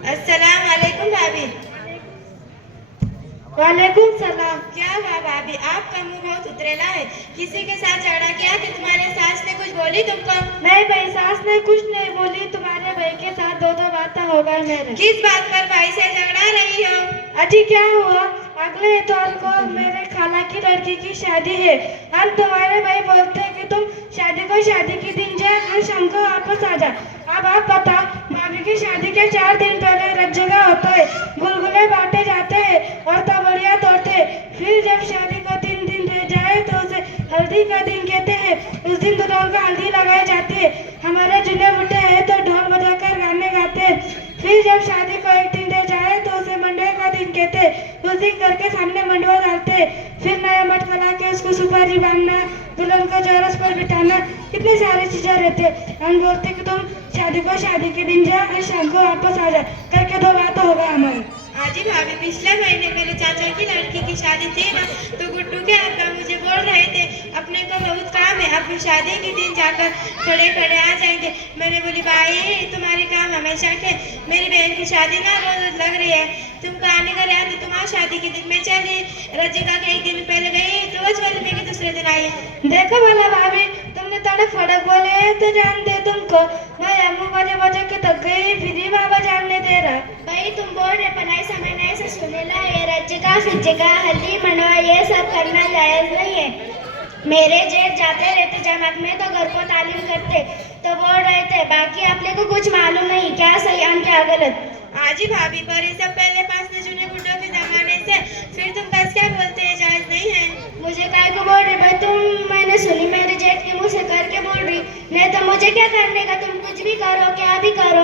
अस्सलाम वालेकुम भाभी। वालेकुम सलाम। क्या हुआ भाभी, आपका मुंह बहुत उतरेला है। किसी के साथ झगड़ा किया कि तुम्हारे सास ने कुछ बोली तुमको? नहीं भाई, सास ने कुछ नहीं बोली। तुम्हारे भाई के साथ दो दो बातें हो गई मेरे। किस बात पर भाई से झगड़ा रही हो? अजी क्या हुआ, अगले इतवार को मेरे खाला की लड़की की शादी है। हम तुम्हारे भाई बोलते हैं कि तुम शादी के दिन जाए, फिर शाम को वापस आ जा। अब आप बताओ, भाभी की शादी के 4 दिन पहले रत जगह होता है, गुलगुले बांटे जाते हैं और तबड़िया तोड़ते हैं। फिर जब शादी का 3 दिन रह जाए तो उसे हल्दी का दिन कहते हैं। उस दिन दुल्हन को हल्दी लगाई जाती है। हमारे जुने बुढ़े हैं तो ढोल बजाकर गाने गाते हैं। फिर जब शादी को 1 दिन रह जाए तो उसे मंडुए का दिन कहते हैं। उस दिन घर के सामने मंडुआ डालते हैं। फिर नया मटका ला के उसको सुपारी बांधना, दुल्हन को चौरस पर बिठाना, कितनी सारी चीजें रहती है। हम बोलते कि तुम शादी के दिन जा और शाम को वापस आ जा, करके दो बात हो गया हमारे। हाजी भाभी, पिछले महीने मेरे चाचा की लड़की की शादी थी ना, तो गुड्डू के अब्बा मुझे बोल रहे थे अपने को बहुत काम है, अब शादी के दिन जाकर खड़े खड़े आ जाएंगे। मैंने बोली भाई तुम्हारे काम हमेशा के, मेरी बहन की शादी ना रोज लग रही है, तुमको आने का रहा तो तुम्हारी शादी के दिन में चली, रजिका के 1 दिन पहले गई तो वो वलीमे के दूसरे दिन आई। देखो वाला भाभी, तुमने तड़क फड़क बोले तो जान दे तुमको। मैं अम्मू बजे बजे के थक गई, फिर ही बाबा जानने दे रहा। भाई तुम बोल रहे पर ऐसा मैंने ऐसा सुनेला, ये रज्जिका फिज्जिका हल्दी मनवा ये सब करना जायज नहीं है। मेरे जेठ जाते रहते जमात में तो घर को तालीम करते, तो बोल रहे थे बाकी आपने को कुछ मालूम नहीं क्या सही और क्या गलत। हाजी भाभी, पर ये सब पहले पास में जुने बुढ़ों के जमाने से, फिर तुम बस क्या बोलते हैं, जायज नहीं है। मुझे काय को बोल रही भाई तुम, मैंने सुनी मेरे जेठ के मुंह से करके बोल रही, नहीं तो मुझे क्या करने का, तुम कुछ भी करो क्या भी करो।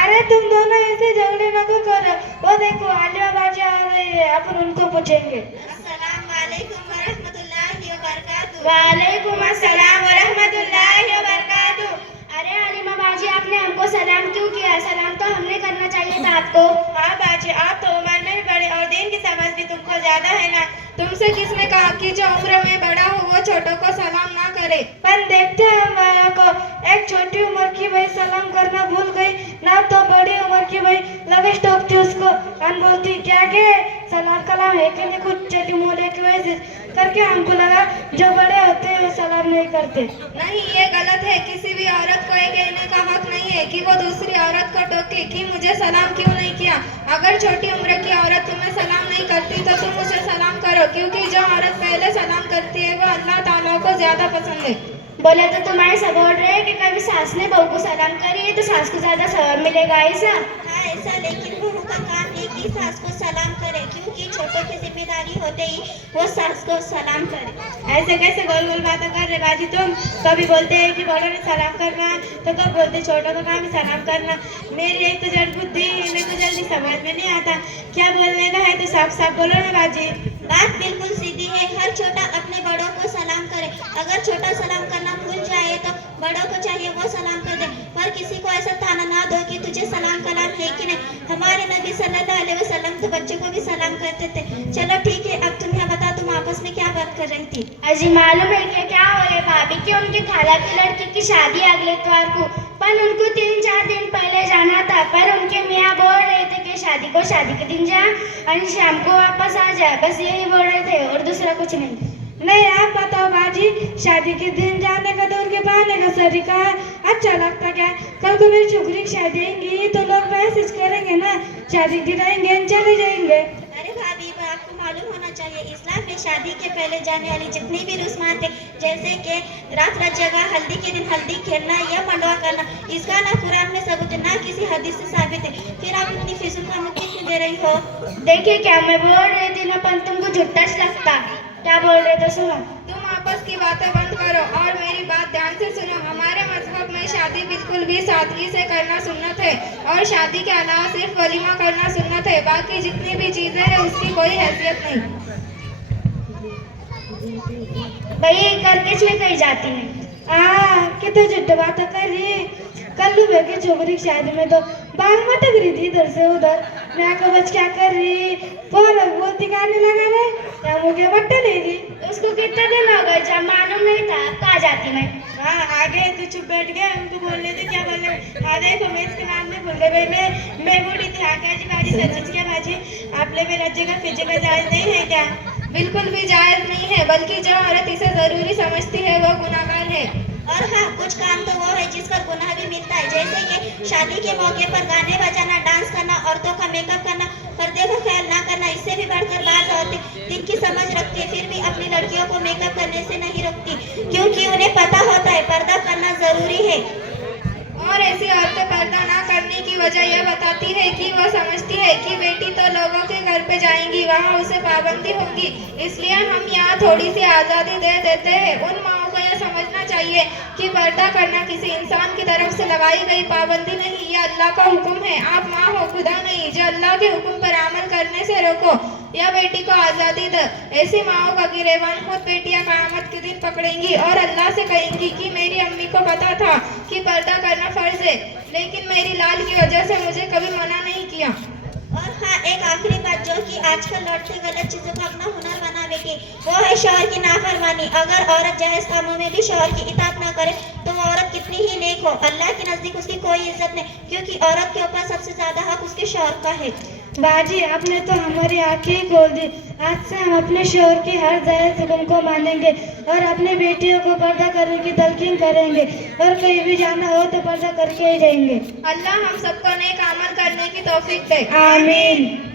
अरे तुम दोनों ऐसे झगड़े न करो। वो देखो आलिया बाजी आ रही है, अपन उनको पूछेंगे। अस्सलाम वालेकुम वरहमतुल्लाहि वबरकातुहू। वालेकुम अस्सलाम वरहमतुल्लाहि वबरकातुहू। अरे अलीमा बाजी, आपने हमको सलाम क्यों किया? सलाम तो हमने करना चाहिए था आपको। हाँ बाजी, आप तो उम्र में भी बड़े और दिन की समझ भी तुमको ज्यादा है ना। तुमसे किसने कहा कि जो उम्र में बड़ा हो वो छोटों को सलाम ना करे? पर देखते हैं माया को, एक छोटी उम्र की भाई सलाम करना भूल गई ना, तो बड़ी उम्र की भाई लगे टोकती उसको। हम बोलती क्या के सलाम कलाम है कि नहीं, कुछ चली मोले की वजह से करके हमको लगा जो बड़े होते हैं वो सलाम नहीं करते। नहीं, ये गलत है। किसी भी औरत को ये कहने का हक नहीं है कि वो दूसरी औरत को टोके कि मुझे सलाम क्यों नहीं किया। अगर छोटी उम्र की औरत तुम्हें सलाम नहीं करती तो तुम उसे सलाम करो, क्योंकि जो औरत पहले सलाम करती है वो अल्लाह ताला को ज्यादा पसंद है। बोले तो तुम ऐसा बोल रहे हैं कि कभी सास ने बहू को सलाम करी है तो सास को ज्यादा सवाब मिलेगा ऐसा? हाँ ऐसा, लेकिन बहू का काम है कि सास को सलाम करे, क्योंकि छोटों की जिम्मेदारी होते ही वो सास को सलाम करे। ऐसे कैसे गोल गोल बातें कर रहे बाजी तुम? कभी बोलते हैं कि बड़ों ने सलाम करना तो कब बोलते छोटों का काम है सलाम करना। मेरी एक तो जड़ बुद्धि, इन्हें तो जल्दी समझ में नहीं आता। क्या बोलने का है तो साफ साफ बोलो ना बाजी। बात बिल्कुल सीधी है, हर छोटा अपने बड़ों को सलाम करे। अगर छोटा सलाम करना भूल जाए तो बड़ों को चाहिए वो सलाम कर दे, पर किसी को ऐसा ताना ना दो कि तुझे सलाम कलाम है कि नहीं। हमारे नबी सल्लल्लाहु अलैहि वसल्लम तो बच्चों को भी सलाम करते थे। चलो ठीक है, अब तुम यहाँ बता तुम आपस में क्या बात कर रही थी? अजी मालूम है क्या हो रहे भाभी की उनकी खाला की लड़की की शादी अगले इतवार को, पर उनको 3-4 दिन पहले जाना था, पर उनके मियाँ बोल रहे थे कि शादी के दिन जा और शाम को वापस आ जा, बस यही बोल रहे थे और दूसरा कुछ नहीं। नहीं आप बताओ बाजी, शादी के दिन जाने का तो उनके बहाने का सरीका है, अच्छा लगता क्या? कल को मेरी छोकरी की शादी आएंगी तो लोग मैसेज करेंगे ना, शादी गिराएंगे चले जाएंगे। अरे भाभी, आपको मालूम होना चाहिए इस्लाम में शादी के पहले जाने वाली जितनी भी रस्मात है, जैसे कि रात जगह, हल्दी के दिन हल्दी खेलना या मंडवा करना, इसका ना कुरान में सबूत ना किसी हदीस से साबित है। फिर आप इतनी फिजूल खामोशी क्यों दे रही हो? देखिए क्या मैं बोल रही थी ना, पर तुमको झुट्टा लगता। क्या बोल रहे थे सुनो। तुम आपस की बातें बंद करो और मेरी बात ध्यान से सुनो। हमारे मजहब में शादी बिल्कुल भी सादगी से करना सुन्नत है, और शादी के अलावा सिर्फ वलीमा करना सुन्नत है। बाकी जितनी भी चीजें हैं उसकी कोई हैसियत नहीं। भाई कर किस में कही जाती है? कितने झूठ बात कर रही है। कल की छोकरी की शादी में तो बाल मटक रही थी इधर से उधर, मैं को बच क्या कर रही, फोन बोलती गाने लगा रहे या मुझे मट्टे ले ली। उस उसको कितने दिन हो गए, जब मालूम नहीं था। अब कहाँ जाती मैं? हाँ आ गए तो चुप बैठ गया, उनको बोलने थे क्या बोलने। हाँ देखो मैं इसके नाम में भूल गई भाई, मैं बूढ़ी थी। हाँ क्या जी बाजी, सच क्या बाजी, आपने में राज्य का फिर का जायज नहीं है क्या? बिल्कुल भी जायज नहीं है, बल्कि जो औरत इसे जरूरी समझती है वो गुनाहगार है। और हाँ, कुछ काम तो वो है जिस पर गुनाह भी मिलता है, जैसे कि शादी के मौके पर गाने बजाना, डांस करना, औरतों का मेकअप करना, पर्दे का ख्याल ना करना। इससे भी बढ़कर बात औरतें दिन की समझ रखती है, फिर भी अपनी लड़कियों को मेकअप करने से नहीं रोकती, क्योंकि उन्हें पता होता है पर्दा करना जरूरी है। और ऐसी औरतें पर्दा ना करने की वजह यह बताती है कि वो समझती है कि बेटी तो लोगों के घर पे जाएंगी, वहाँ उसे पाबंदी होगी, इसलिए हम यहाँ थोड़ी सी आज़ादी दे देते हैं। उन माओं को यह समझना चाहिए कि पर्दा करना किसी इंसान की तरफ से लगाई गई पाबंदी नहीं, यह अल्लाह का हुक्म है। आप माँ हो, खुदा नहीं, जो अल्लाह के हुक्म पर अमल करने से रोको या बेटी को आज़ादी दे। ऐसी माओं का गिरेबान खुद बेटियां क़यामत के दिन पकड़ेंगी और अल्लाह से कहेंगी कि मेरी अम्मी को पता था कि पर्दा करना फर्ज है, लेकिन मेरी लाल की वजह से मुझे कभी मना नहीं किया। और हाँ, एक आखिरी बात जो कि आजकल लड़के गलत चीजों को अपना हुनर बनावेगी, वो है शौहर की नाफरमानी। अगर औरत जायज कामों में भी शौहर की इताअत ना करे तो वो औरत कितनी ही नेक हो, अल्लाह के नजदीक उसकी कोई इज्जत नहीं, क्योंकि औरत के ऊपर सबसे ज्यादा हक उसके शौहर का है। बाजी आपने तो हमारी आंखें ही खोल दी। आज से हम अपने शौहर की हर जायज हुक्म को मानेंगे और अपनी बेटियों को पर्दा करने की तलकीन करेंगे, और कहीं भी जाना हो तो पर्दा करके ही जाएंगे। अल्लाह हम सबको नेक अमल करने की तौफीक दे। आमीन।